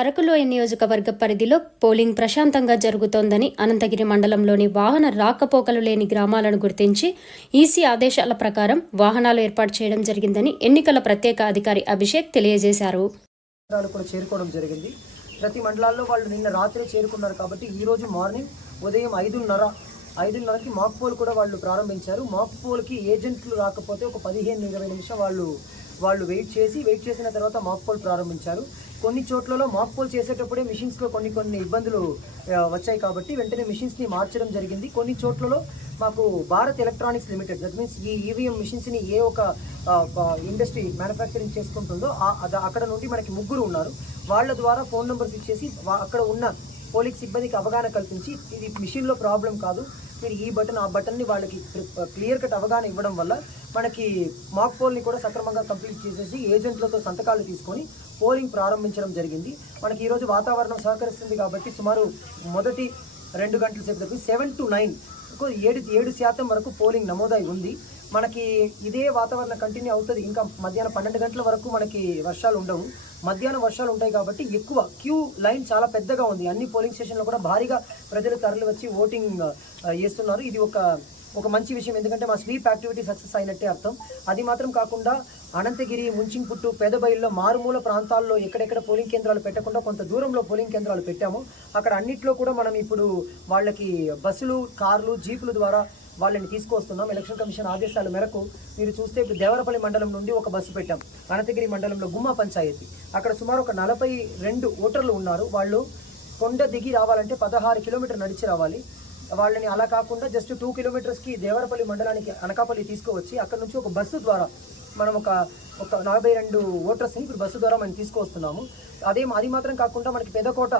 అరకులోయ నియోజకవర్గ పరిధిలో పోలింగ్ ప్రశాంతంగా జరుగుతోందని అనంతగిరి మండలంలోని వాహన రాకపోకలు లేని గ్రామాలను గుర్తించి ఈసీ ఆదేశాల ప్రకారం వాహనాలు ఏర్పాటు చేయడం జరిగిందని ఎన్నికల ప్రత్యేక అధికారి అభిషేక్ తెలియజేశారు. కూడా చేరుకోవడం జరిగింది. ప్రతి మండలాల్లో వాళ్ళు నిన్న రాత్రి చేరుకున్నారు కాబట్టి ఈ రోజు మార్నింగ్ ఉదయం ఐదున్నర ఐదున్నరకి మాక్ పోల్ కూడా వాళ్ళు ప్రారంభించారు. మాక్ పోల్కి ఏజెంట్లు రాకపోతే ఒక పదిహేను ఇరవై నిమిషం వాళ్ళు వాళ్ళు వెయిట్ చేసి వెయిట్ చేసిన తర్వాత మాక్ పోల్ ప్రారంభించారు. కొన్ని చోట్లలో మాక్పోల్ చేసేటప్పుడే మిషన్స్లో కొన్ని కొన్ని ఇబ్బందులు వచ్చాయి కాబట్టి వెంటనే మిషన్స్ని మార్చడం జరిగింది. కొన్ని చోట్లలో మాకు Bharat electronics limited that means ఈ ఈవీఎం మిషన్స్ని ఏ ఒక ఇండస్ట్రీ మ్యానుఫ్యాక్చరింగ్ చేసుకుంటుందో అక్కడ నుండి మనకి ముగ్గురు ఉన్నారు. వాళ్ళ ద్వారా ఫోన్ నెంబర్స్ ఇచ్చేసి అక్కడ ఉన్న పోలింగ్ సిబ్బందికి అవగాహన కల్పించి ఇది మిషన్లో ప్రాబ్లం కాదు. మీరు ఈ బటన్ ఆ బటన్ని వాళ్ళకి క్లియర్ కట్ అవగాహన ఇవ్వడం వల్ల మనకి మాక్ పోల్ని కూడా సక్రమంగా కంప్లీట్ చేసేసి ఏజెంట్లతో సంతకాలు తీసుకొని పోలింగ్ ప్రారంభించడం జరిగింది. మనకి ఈరోజు వాతావరణం సహకరిస్తుంది కాబట్టి సుమారు మొదటి రెండు గంటల సేపు తప్పి సెవెన్ టు నైన్ ఏడు ఏడు శాతం వరకు పోలింగ్ నమోదై ఉంది. మనకి ఇదే వాతావరణం కంటిన్యూ అవుతుంది. ఇంకా మధ్యాహ్నం పన్నెండు గంటల వరకు మనకి వర్షాలు ఉండవు. మధ్యాహ్నం వర్షాలు ఉంటాయి కాబట్టి ఎక్కువ క్యూ లైన్ చాలా పెద్దగా ఉంది. అన్ని పోలింగ్ స్టేషన్లో కూడా భారీగా ప్రజలు తరలి వచ్చి ఓటింగ్ చేస్తున్నారు. ఇది ఒక ఒక మంచి విషయం. ఎందుకంటే మా స్వీప్ యాక్టివిటీ సక్సెస్ అయినట్టే అర్థం. అది మాత్రం కాకుండా అనంతగిరి ముంచింపుట్టు పెదబయల్లో మారుమూల ప్రాంతాల్లో ఎక్కడెక్కడ పోలింగ్ కేంద్రాలు పెట్టకుండా కొంత దూరంలో పోలింగ్ కేంద్రాలు పెట్టాము. అక్కడ అన్నిట్లో కూడా మనం ఇప్పుడు వాళ్ళకి బస్సులు కార్లు జీపుల ద్వారా వాళ్ళని తీసుకొస్తున్నాం ఎలక్షన్ కమిషన్ ఆదేశాల మేరకు మీరు చూస్తే ఇప్పుడు దేవరపల్లి మండలం నుండి ఒక బస్సు పెట్టాం. అనంతగిరి మండలంలో గుమ్మ పంచాయతీ. అక్కడ సుమారు ఒక నలభై రెండు ఓటర్లు ఉన్నారు. వాళ్ళు కొండ దిగి రావాలంటే పదహారు కిలోమీటర్ నడిచి రావాలి. వాళ్ళని అలా కాకుండా జస్ట్ టూ కిలోమీటర్స్కి దేవరపల్లి మండలానికి అనకాపల్లి తీసుకువచ్చి అక్కడ నుంచి ఒక బస్సు ద్వారా మనం ఒక ఒక నలభై రెండు ఓటర్స్ని ఇప్పుడు బస్సు ద్వారా మనం తీసుకొస్తున్నాము అదే అది మాత్రం కాకుండా మనకి పెదకోట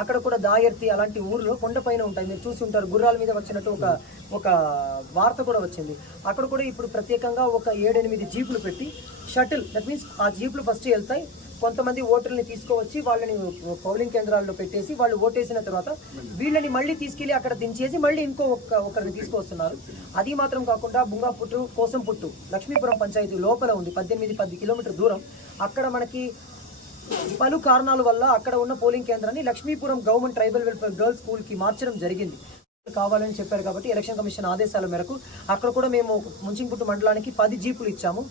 అక్కడ కూడా దాయర్తి అలాంటి ఊర్లో కొండపైన ఉంటాయి. మీరు చూసి ఉంటారు. గుర్రాల మీద వచ్చినట్టు ఒక ఒక వార్త కూడా వచ్చింది. అక్కడ కూడా ఇప్పుడు ప్రత్యేకంగా ఒక ఏడెనిమిది జీపులు పెట్టి షటిల్ దట్ మీన్స్ ఆ జీపులు ఫస్ట్ వెళ్తాయి. కొంతమంది ఓటర్ని తీసుకువచ్చి వాళ్ళని పౌలింగ్ కేంద్రాల్లో పెట్టేసి వాళ్ళు ఓటేసిన తర్వాత వీళ్ళని మళ్ళీ తీసుకెళ్ళి అక్కడ దించేసి మళ్ళీ ఇంకో ఒక్క ఒకరిని తీసుకొస్తున్నారు అది మాత్రం కాకుండా బుంగాపుట్టు కోసంపుట్టు లక్ష్మీపురం పంచాయతీ లోపల ఉంది. పద్దెనిమిది పది కిలోమీటర్ దూరం. అక్కడ మనకి పలు కారణాల వల్ల అక్కడ ఉన్న పోలింగ్ కేంద్రాన్ని Lakshmipuram government tribal welfare girls స్కూల్కి మార్చడం జరిగింది. కావాలని చెప్పారు కాబట్టి ఎలక్షన్ కమిషన్ ఆదేశాల మేరకు అక్కడ కూడా మేము ముంచింపుట్టు మండలానికి పది జీపులు ఇచ్చాము.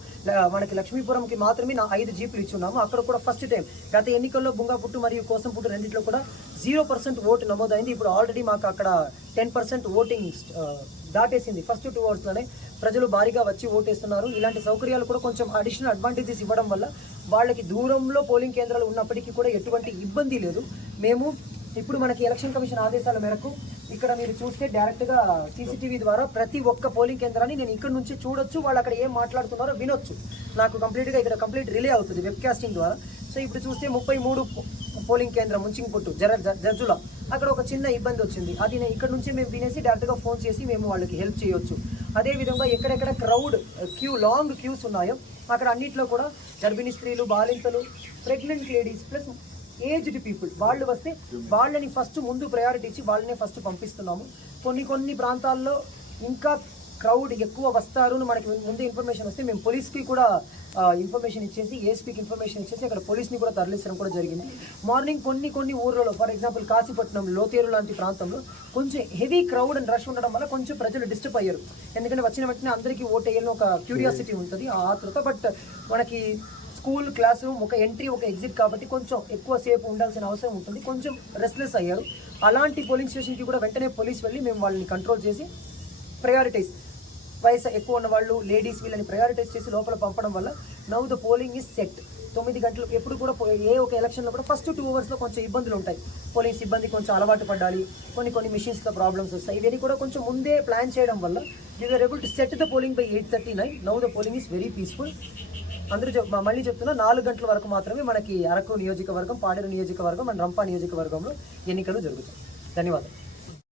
మనకి లక్ష్మీపురంకి మాత్రమే నా ఐదు జీపులు ఇచ్చున్నాము. అక్కడ కూడా ఫస్ట్ టైం గత ఎన్నికల్లో బుంగాపుట్టు మరియు కోసంపుట్టు రెండింటిలో కూడా జీరో పర్సెంట్ ఓటు నమోదైంది. ఇప్పుడు ఆల్రెడీ మాకు అక్కడ టెన్ పర్సెంట్ ఓటింగ్ దాటేసింది. ఫస్ట్ టూ అవర్స్లోనే ప్రజలు భారీగా వచ్చి ఓటేస్తున్నారు. ఇలాంటి సౌకర్యాలు కూడా కొంచెం అడిషనల్ అడ్వాంటేజెస్ ఇవ్వడం వల్ల వాళ్ళకి దూరంలో పోలింగ్ కేంద్రాలు ఉన్నప్పటికీ కూడా ఎటువంటి ఇబ్బంది లేదు. మేము ఇప్పుడు మనకి ఎలక్షన్ కమిషన్ ఆదేశాల మేరకు ఇక్కడ మీరు చూస్తే డైరెక్ట్గా సీసీటీవీ ద్వారా ప్రతి ఒక్క పోలింగ్ కేంద్రాన్ని నేను ఇక్కడ నుంచి చూడొచ్చు వాళ్ళు అక్కడ ఏం మాట్లాడుతున్నారో వినొచ్చు. నాకు కంప్లీట్గా ఇక్కడ కంప్లీట్ రిలే అవుతుంది వెబ్ కాస్టింగ్ ద్వారా. సో ఇప్పుడు చూస్తే ముప్పై మూడు పోలింగ్ కేంద్రం ముంచింగ్పుట్టు జర జ- జడ్జుల అక్కడ ఒక చిన్న ఇబ్బంది వచ్చింది. అది నేను ఇక్కడ నుంచి మేము వినేసి డైరెక్ట్గా ఫోన్ చేసి మేము వాళ్ళకి హెల్ప్ చేయొచ్చు. అదే విధంగా ఎక్కడెక్కడ క్రౌడ్ క్యూ లాంగ్ క్యూస్ ఉన్నాయో అక్కడ అన్నిట్లో కూడా గర్భిణీ స్త్రీలు బాలింతలు pregnant ladies plus aged people వాళ్ళు వస్తే వాళ్ళని ఫస్ట్ ముందు ప్రయారిటీ ఇచ్చి వాళ్ళనే ఫస్ట్ పంపిస్తున్నాము. కొన్ని కొన్ని ప్రాంతాల్లో ఇంకా క్రౌడ్ ఎక్కువ వస్తారు మనకి ముందు ఇన్ఫర్మేషన్ వస్తే మేము పోలీస్కి కూడా ఇన్ఫర్మేషన్ ఇచ్చేసి ఏఎస్పీకి ఇన్ఫర్మేషన్ ఇచ్చేసి అక్కడ పోలీస్ని కూడా తరలించడం కూడా జరిగింది. మార్నింగ్ కొన్ని కొన్ని ఊర్లలో ఫర్ ఎగ్జాంపుల్ కాశీపట్నం లోతేరు లాంటి ప్రాంతంలో కొంచెం హెవీ క్రౌడ్ అండ్ రష్ ఉండడం వల్ల కొంచెం ప్రజలు డిస్టర్బ్ అయ్యారు. ఎందుకంటే వచ్చిన వెంటనే అందరికీ ఓట్ వేయాలని ఒక క్యూరియాసిటీ ఉంటుంది ఆ ఆతృత బట్ మనకి స్కూల్ క్లాస్ రూమ్ ఒక ఎంట్రీ ఒక ఎగ్జిట్ కాబట్టి కొంచెం ఎక్కువ సేపు ఉండాల్సిన అవసరం ఉంటుంది. కొంచెం రెస్ట్లెస్ అయ్యారు. అలాంటి పోలింగ్ స్టేషన్కి కూడా వెంటనే పోలీస్ వెళ్ళి మేము వాళ్ళని కంట్రోల్ చేసి ప్రయారిటైజ్ వయసు ఎక్కువ ఉన్న వాళ్ళు లేడీస్ వీళ్ళని ప్రయారిటైజ్ చేసి లోపల పంపడం వల్ల now the polling is set తొమ్మిది గంటలు ఎప్పుడు కూడా పో- ఏ ఒక ఎలక్షన్లో కూడా ఫస్ట్ టూ అవర్స్లో కొంచెం ఇబ్బందులు ఉంటాయి. పోలింగ్ సిబ్బంది కొంచెం అలవాటు పడాలి కొన్ని కొన్ని మిషన్స్లో ప్రాబ్లమ్స్ వస్తాయి. ఇవన్నీ కూడా కొంచెం ముందే ప్లాన్ చేయడం వల్ల you're able to set the polling by eight thirty nine now the polling is very peaceful అందరూ చెప్ మళ్ళీ చెప్తున్నా నాలుగు గంటల వరకు మాత్రమే మనకి అరకు నియోజకవర్గం పాడేరు నియోజకవర్గం అండ్ రంపా నియోజకవర్గంలో ఎన్నికలు జరుగుతాయి. ధన్యవాదాలు.